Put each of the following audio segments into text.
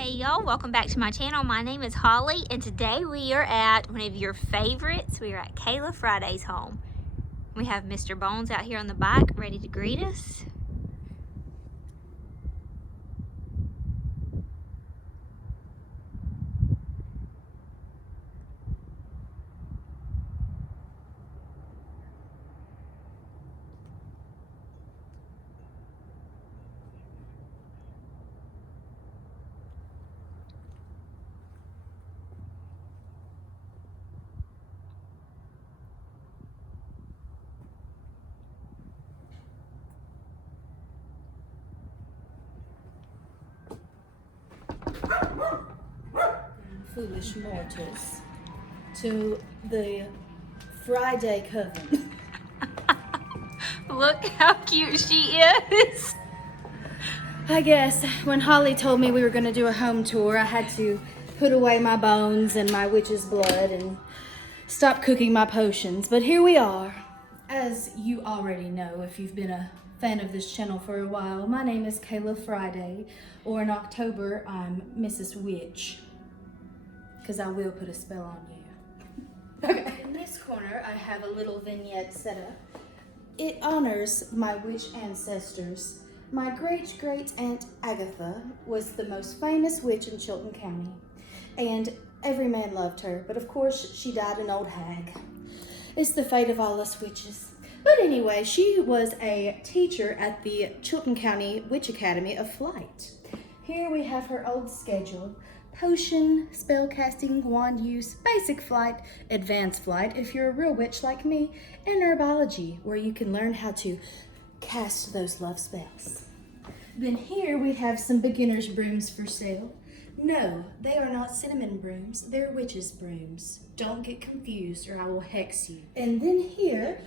Hey y'all, welcome back to my channel. My name is Holly and today we are at one of your favorites. We are at Kayla Friday's home. We have Mr. Bones out here on the bike ready to greet us. Foolish mortals, to the Friday coven. Look how cute she is. I guess when Holly told me we were going to do a home tour, I had to put away my bones and my witch's blood and stop cooking my potions. But here we are. As you already know, if you've been a fan of this channel for a while, my name is Kayla Friday, or in October, I'm Mrs. Witch. Because I will put a spell on you. Okay. In this corner, I have a little vignette set up. It honors my witch ancestors. My great-great-aunt Agatha was the most famous witch in Chilton County, and every man loved her, but of course she died an old hag. It's the fate of all us witches. But anyway, she was a teacher at the Chilton County Witch Academy of Flight. Here we have her old schedule. Potion, spell casting, wand use, basic flight, advanced flight if you're a real witch like me, and herbology, where you can learn how to cast those love spells. Then here we have some beginner's brooms for sale. No, they are not cinnamon brooms, they're witch's brooms. Don't get confused or I will hex you. And then here,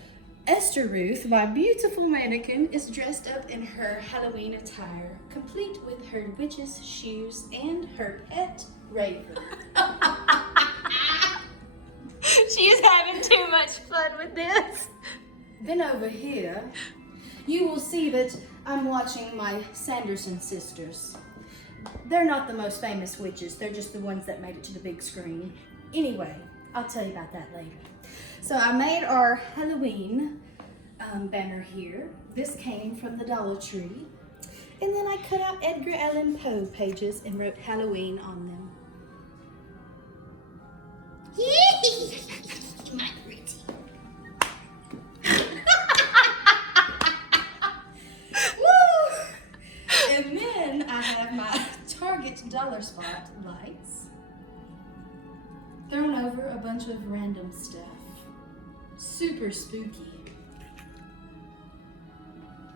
Esther Ruth, my beautiful mannequin, is dressed up in her Halloween attire, complete with her witch's shoes and her pet raven. She is having too much fun with this. Then over here, you will see that I'm watching my Sanderson sisters. They're not the most famous witches, they're just the ones that made it to the big screen. Anyway, I'll tell you about that later. So I made our Halloween banner here. This came from the Dollar Tree. And then I cut out Edgar Allan Poe pages and wrote Halloween on them. My pretty. Woo! And then I have my Target dollar spot lights thrown over a bunch of random stuff. Super spooky.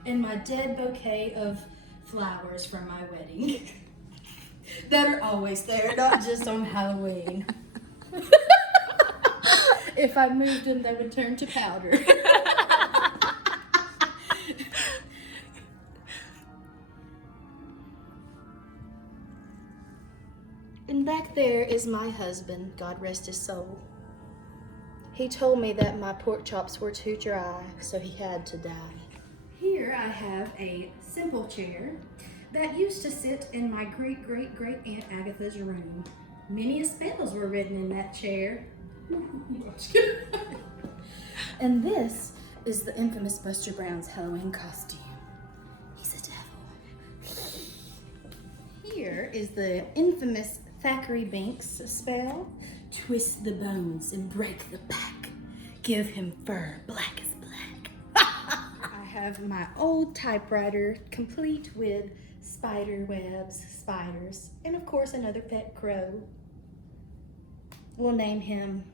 And my dead bouquet of flowers from my wedding that are always there, not just on Halloween. If I moved them, they would turn to powder. And back there is my husband, God rest his soul. He told me that my pork chops were too dry, so he had to die. Here I have a simple chair that used to sit in my great-great-great-aunt Agatha's room. Many spells were written in that chair. And this is the infamous Buster Brown's Halloween costume. He's a devil. Here is the infamous Thackeray Binks spell. Twist the bones and break the back. Give him fur, black as black. I have my old typewriter complete with spider webs, spiders, and of course another pet crow. We'll name him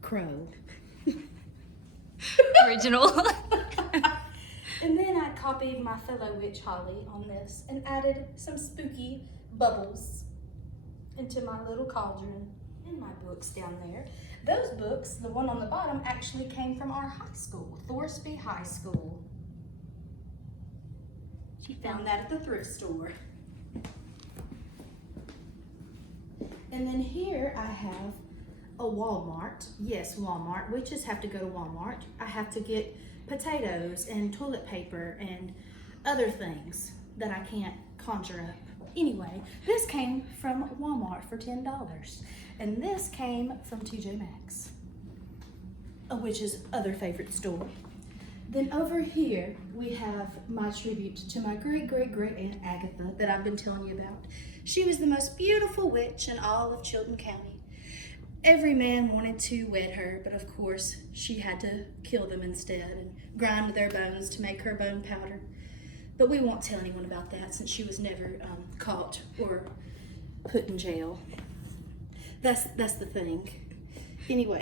Crow. Original. And then I copied my fellow witch Holly on this and added some spooky bubbles into my little cauldron and my books down there. Those books, the one on the bottom, actually came from our high school, Thorsby High School. She found that at the thrift store. And then here I have a Walmart. Yes, Walmart. Witches have to go to Walmart. I have to get potatoes and toilet paper and other things that I can't conjure up. Anyway, this came from Walmart for $10. And this came from TJ Maxx, a witch's other favorite store. Then over here, we have my tribute to my great-great-great Aunt Agatha that I've been telling you about. She was the most beautiful witch in all of Chilton County. Every man wanted to wed her, but of course, she had to kill them instead and grind their bones to make her bone powder. But we won't tell anyone about that since she was never caught or put in jail. That's the thing. Anyway.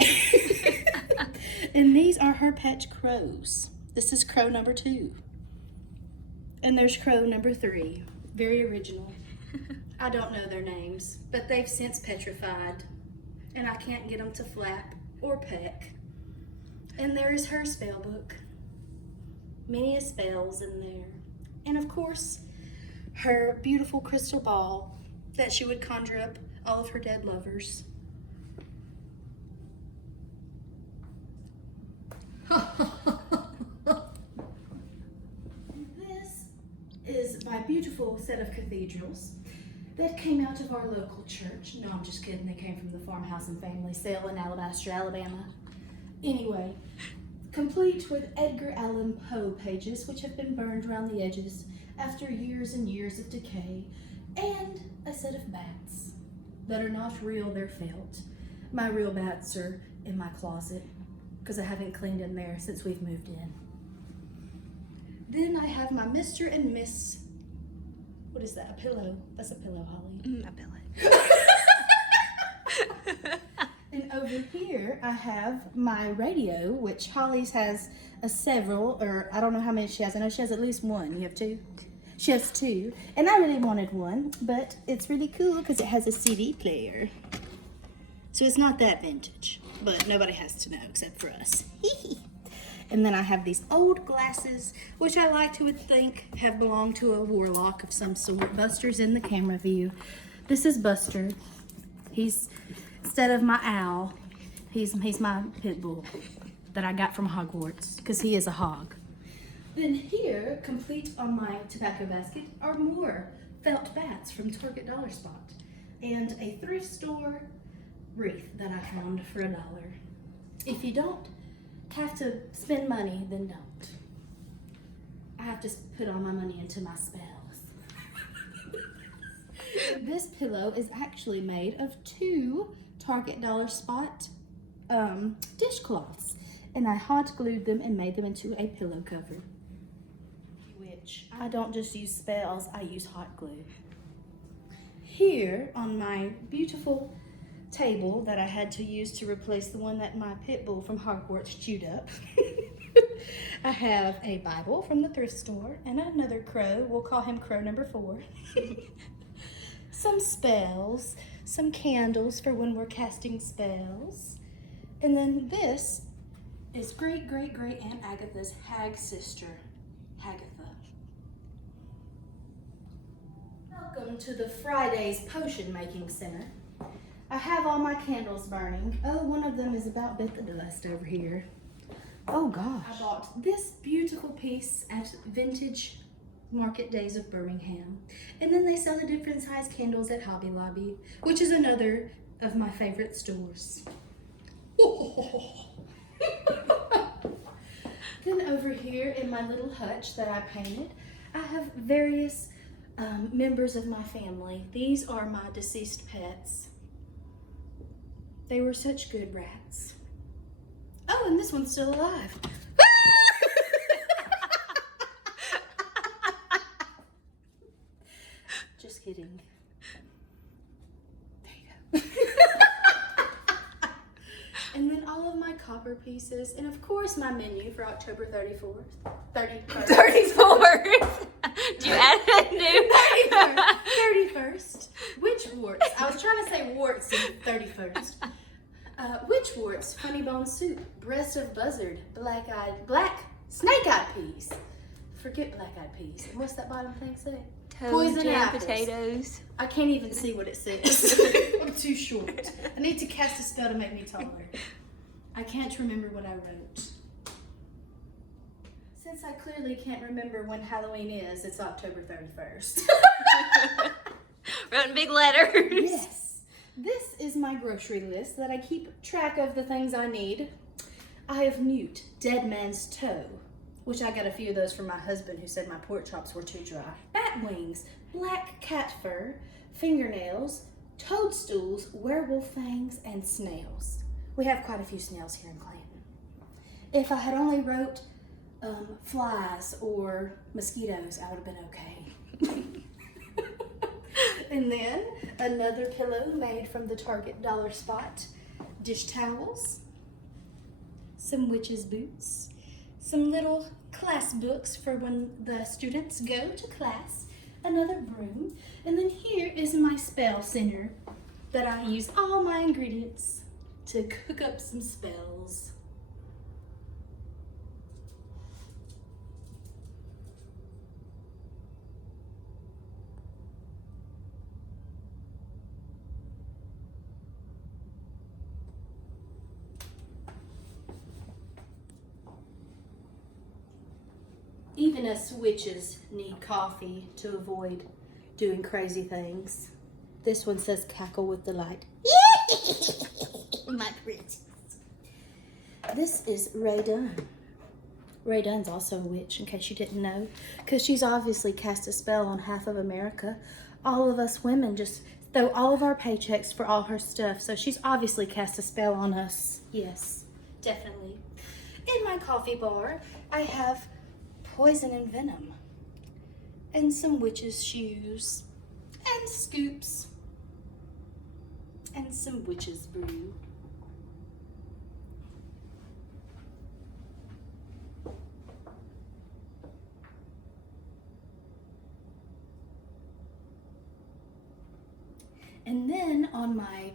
And these are her pet crows. This is crow number 2. And there's crow number 3. Very original. I don't know their names, but they've since petrified. And I can't get them to flap or peck. And there is her spell book. Many a spells in there. And of course, her beautiful crystal ball that she would conjure up all of her dead lovers. This is my beautiful set of cathedrals that came out of our local church. No, I'm just kidding. They came from the Farmhouse and Family Sale in Alabaster, Alabama. Anyway, complete with Edgar Allan Poe pages, which have been burned around the edges after years and years of decay, and a set of bats that are not real, they're felt. My real bats are in my closet because I haven't cleaned in there since we've moved in. Then I have my Mr. and Miss, what is that, a pillow? That's a pillow, Holly. A pillow. And over here, I have my radio, which Holly's has several, or I don't know how many she has. I know she has at least one. You have 2? She has 2. And I really wanted one, but it's really cool because it has a CD player. So it's not that vintage, but nobody has to know except for us. And then I have these old glasses, which I like to think have belonged to a warlock of some sort. Buster's in the camera view. This is Buster. He's, instead of my owl, he's my pit bull that I got from Hogwarts, because he is a hog. Then here, complete on my tobacco basket, are more felt bats from Target Dollar Spot and a thrift store wreath that I found for $1. If you don't have to spend money, then don't. I have to put all my money into my spells. This pillow is actually made of 2 Target Dollar Spot dishcloths, and I hot glued them and made them into a pillow cover. Which I don't just use spells, I use hot glue. Here on my beautiful table that I had to use to replace the one that my pit bull from Hogwarts chewed up, I have a Bible from the thrift store and another crow. We'll call him crow number 4. Some spells, some candles for when we're casting spells. And then this is great-great-great Aunt Agatha's hag sister, Agatha. Welcome to the Friday's Potion Making Center. I have all my candles burning. Oh, one of them is about bit the dust over here. Oh gosh. I bought this beautiful piece at Vintage Market Days of Birmingham. And then they sell the different size candles at Hobby Lobby, which is another of my favorite stores. Then over here in my little hutch that I painted, I have various members of my family. These are my deceased pets. They were such good rats. Oh, and this one's still alive. Just kidding. There you go. And then all of my copper pieces, and of course my menu for October 31st. 34th. Do you add a new 31st. Witch warts. I was trying to say warts in 31st. Witch warts, funny bone soup, breast of buzzard, snake-eyed peas. Forget black-eyed peas. And what's that bottom thing say? Poison apples. Potatoes. I can't even see what it says. I'm too short. I need to cast a spell to make me taller. I can't remember what I wrote. Since I clearly can't remember when Halloween is, it's October 31st. Wrote in big letters. Yes. This is my grocery list that I keep track of the things I need. I have newt, dead man's toe, which I got a few of those from my husband who said my pork chops were too dry. Bat wings, black cat fur, fingernails, toadstools, werewolf fangs, and snails. We have quite a few snails here in Clanton. If I had only wrote flies or mosquitoes, I would have been okay. And then another pillow made from the Target dollar spot, dish towels, some witch's boots, some little class books for when the students go to class, another broom, and then here is my spell center that I use all my ingredients to cook up some spells. Even us witches need coffee to avoid doing crazy things. This one says cackle with delight. My princess. This is Ray Dunn. Ray Dunn's also a witch, in case you didn't know, because she's obviously cast a spell on half of America. All of us women just throw all of our paychecks for all her stuff, so she's obviously cast a spell on us. Yes, definitely. In my coffee bar, I have poison and venom, and some witch's shoes, and scoops, and some witch's brew. And then on my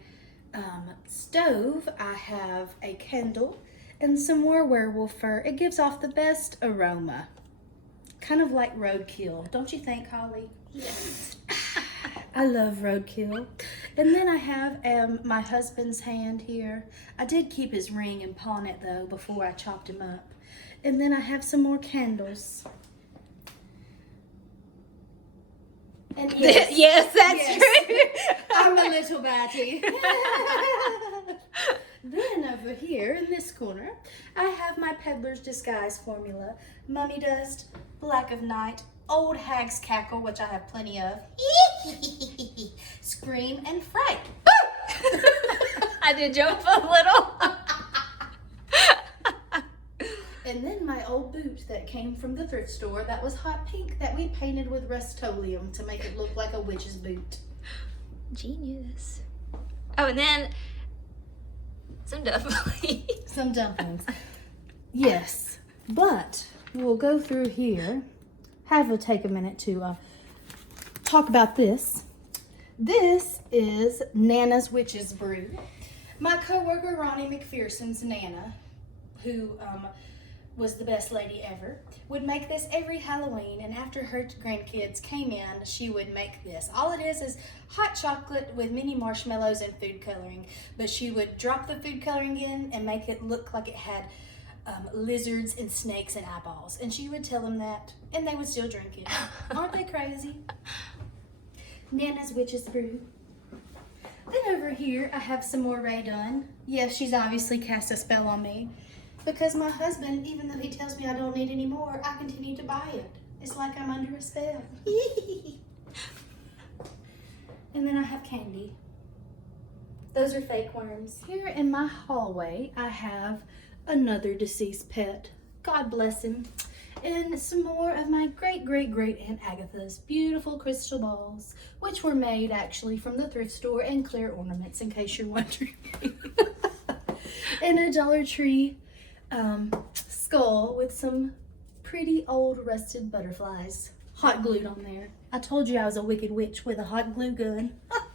stove, I have a candle and some more werewolf fur. It gives off the best aroma. Kind of like roadkill, don't you think, Holly? Yes. I love roadkill. And then I have my husband's hand here. I did keep his ring and pawn it though before I chopped him up. And then I have some more candles. And yes, that's true. I'm a little batty. Then over here in this corner, I have my Peddler's Disguise formula. Mummy Dust, Black of Night, Old Hag's Cackle, which I have plenty of, Scream, and Fright. I did jump a little. And then my old boot that came from the thrift store that was hot pink that we painted with Rust-Oleum to make it look like a witch's boot. Genius. Oh, and then some dumplings. Some dumplings. Yes, but we'll go through here. Take a minute to talk about this. This is Nana's Witch's Brew. My coworker Ronnie McPherson's Nana, who was the best lady ever, would make this every Halloween, and after her grandkids came in, she would make this. All it is hot chocolate with mini marshmallows and food coloring, but she would drop the food coloring in and make it look like it had lizards and snakes and eyeballs, and she would tell them that, and they would still drink it. Aren't they crazy? Nana's Witch's Brew. Then over here, I have some more Ray Dunn. Yes, she's obviously cast a spell on me, because my husband, even though he tells me I don't need any more, I continue to buy it. It's like I'm under a spell. And then I have candy. Those are fake worms. Here in my hallway, I have another deceased pet. God bless him. And some more of my great Aunt Agatha's beautiful crystal balls, which were made actually from the thrift store, and clear ornaments, in case you're wondering. And a Dollar Tree skull with some pretty old rusted butterflies hot glued on there. I told you I was a wicked witch with a hot glue gun.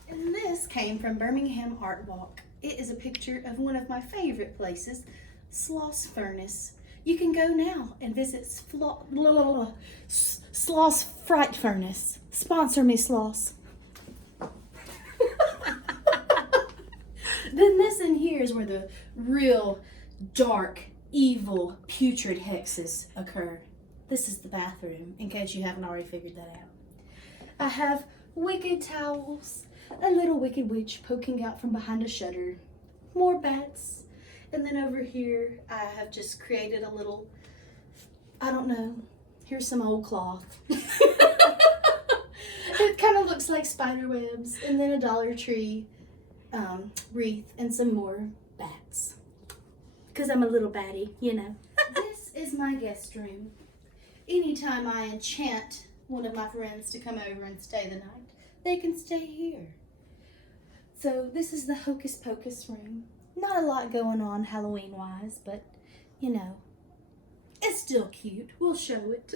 And this came from Birmingham Art Walk. It is a picture of one of my favorite places, Sloss Furnace. You can go now and visit Sloss Fright Furnace. Sponsor me, Sloss. Then this in here is where the real dark, evil, putrid hexes occur. This is the bathroom, in case you haven't already figured that out. I have wicked towels, a little wicked witch poking out from behind a shutter, more bats, and then over here I have just created a little, I don't know, here's some old cloth. It kind of looks like spider webs, and then a Dollar Tree wreath and some more bats. Because I'm a little batty, you know. This is my guest room. Anytime I enchant one of my friends to come over and stay the night, they can stay here. So this is the Hocus Pocus room. Not a lot going on Halloween-wise, but, you know, it's still cute. We'll show it.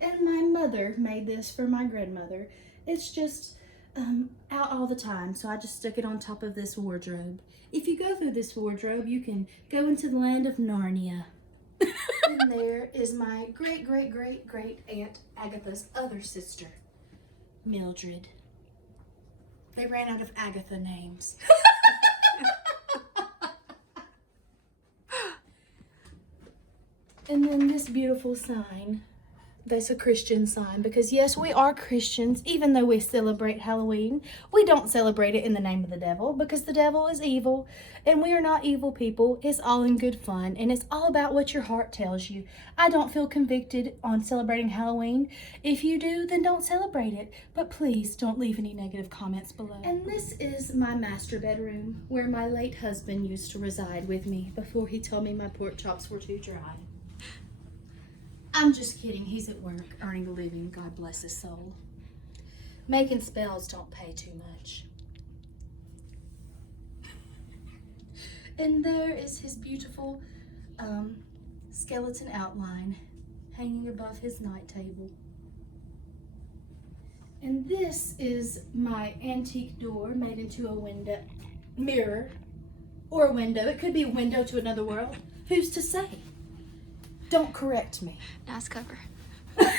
And my mother made this for my grandmother. It's just out all the time, so I just stuck it on top of this wardrobe. If you go through this wardrobe, you can go into the land of Narnia. And there is my great aunt Agatha's other sister, Mildred. They ran out of Agatha names. And then this beautiful sign. That's a Christian sign because yes, we are Christians. Even though we celebrate Halloween, we don't celebrate it in the name of the devil because the devil is evil and we are not evil people. It's all in good fun and it's all about what your heart tells you. I don't feel convicted on celebrating Halloween. If you do, then don't celebrate it. But please don't leave any negative comments below. And this is my master bedroom where my late husband used to reside with me before he told me my pork chops were too dry. I'm just kidding. He's at work earning a living. God bless his soul. Making spells don't pay too much. And there is his beautiful skeleton outline hanging above his night table. And this is my antique door made into a window, mirror, or a window. It could be a window to another world. Who's to say? Don't correct me. Nice cover. And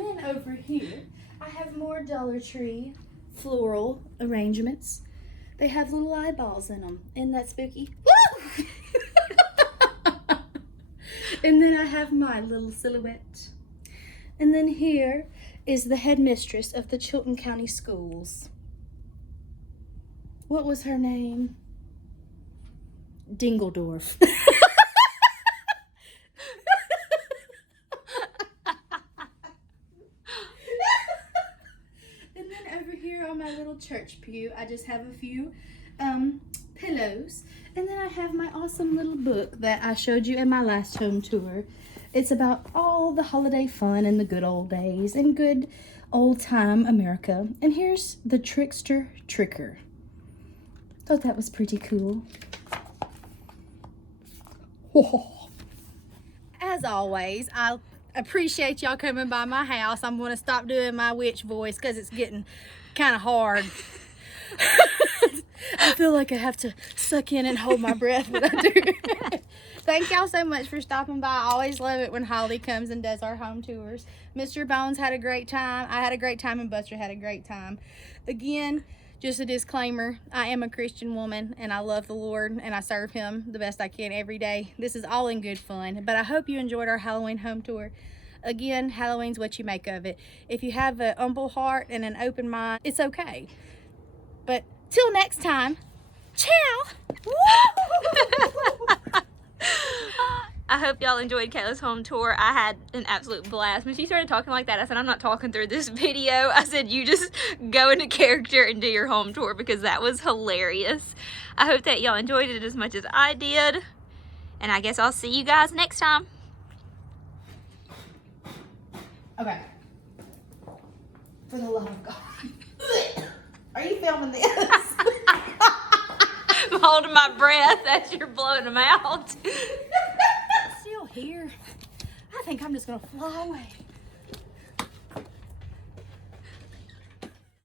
then over here, I have more Dollar Tree floral arrangements. They have little eyeballs in them. Isn't that spooky? Woo! And then I have my little silhouette. And then here is the headmistress of the Chilton County Schools. What was her name? Dingledorf. On my little church pew, I just have a few pillows, and then I have my awesome little book that I showed you in my last home tour. It's about all the holiday fun and the good old days and good old time America. And here's the Trickster Tricker. Thought that was pretty cool. Whoa. As always, I appreciate y'all coming by my house. I'm going to stop doing my witch voice because it's getting kind of hard. I feel like I have to suck in and hold my breath when I do. Thank y'all so much for stopping by. I always love it when Holly comes and does our home tours. Mr. Bones had a great time. I had a great time and Buster had a great time. Again, just a disclaimer, I am a Christian woman and I love the Lord and I serve him the best I can every day. This is all in good fun, but I hope you enjoyed our Halloween home tour. Again, Halloween's what you make of it. If you have an humble heart and an open mind, it's okay. But till next time, ciao! I hope y'all enjoyed Kayla's home tour. I had an absolute blast. When she started talking like that, I said, I'm not talking through this video. I said, you just go into character and do your home tour because that was hilarious. I hope that y'all enjoyed it as much as I did. And I guess I'll see you guys next time. Okay. For the love of God. Are you filming this? I'm holding my breath as you're blowing them out. Still here. I think I'm just going to fly away.